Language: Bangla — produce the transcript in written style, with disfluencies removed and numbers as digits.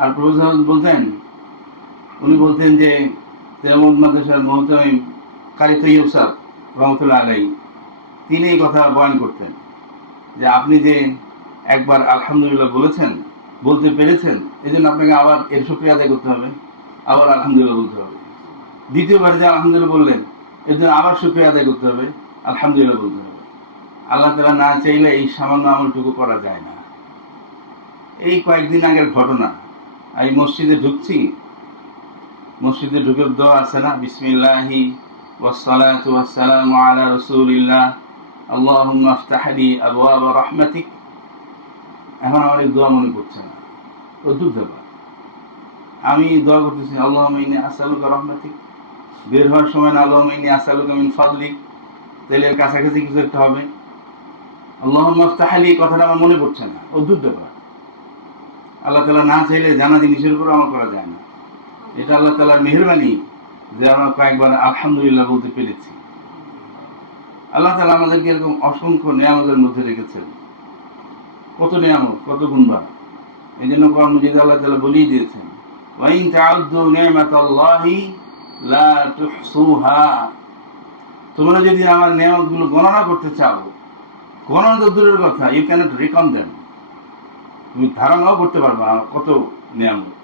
আর প্রফেসর বলতেন, উনি বলতেন যে তেমন মাদ্রাসার মোহতামিম কারি তৈয়ব সাহেব রহমতুল্লাহ আলাই, তিনি এই কথা বয়ান করতেন যে আপনি যে একবার আলহামদুলিল্লাহ বলেছেন, বলতে পেরেছেন, এই জন্য আপনাকে আবার এর শুকরিয়া আদায় করতে হবে, আবার আলহামদুলিল্লাহ বলতে হবে। দ্বিতীয়বার যে আলহামদুলিল্লাহ বললেন, এর জন্য আবার শুকরিয়া আদায় করতে হবে, আলহামদুলিল্লাহ বলতে হবে। আল্লাহ তাআলা না চাইলে এই সামান্য আমলটুকু করা যায় না। এই কয়েকদিন আগের ঘটনা, আমি মসজিদে ঢুকছি, মসজিদে ঢুকে দোয়া আছে না, বিসমিল্লাহি ওয়াসসালাতু ওয়াসসালামু আলা রাসূলিল্লাহ আল্লাহুম্মা আফতাহ লি আবওয়াব রাহমাতিক। এখন আমার এই দোয়া মনে পড়ছে না, অদ্ভুত ব্যাপার। আমি দোয়া করতেছি আল্লাহুম্মা ইন্নী আসআলুকা রাহমাতিক, বের হওয়ার সময় না আল্লাহুম্মা ইন্নী আসআলুকা মিন ফাদলিক, তাহলে এর কাছাকাছি কিছু একটা হবে। আল্লাহুম্মা আফতাহ লি কথাটা আমার মনে পড়ছে না, অদ্ভুত ব্যাপার। আল্লাহ তাআলা না চাইলে জানা জিনিসের উপর আমল করা যায় না। এটা আল্লাহ তাআলার মেহেরবানি যে আমরা কয়েকবার আলহামদুলিল্লাহ বলতে পেরেছি। আল্লাহ তাআলা আমাদেরকে এরকম অসংখ্য নিয়ামতের মধ্যে রেখেছেন। কত নিয়ামত, কত গুণবান। এই জন্য কোরআন মাজিদে আল্লাহ তাআলা বলেই দিয়েছেন, ওয়া ইন তা'উদ্দু নি'মাতাল্লাহি লা তুহসুহা। তোমরা যদি আমার নিয়ামতগুলো গণনা করতে চাও, গণনা তো দূরের কথা, ইউ ক্যানট রেকন দেম, তুমি ধারণাও করতে পারবে না কত নিয়ামত।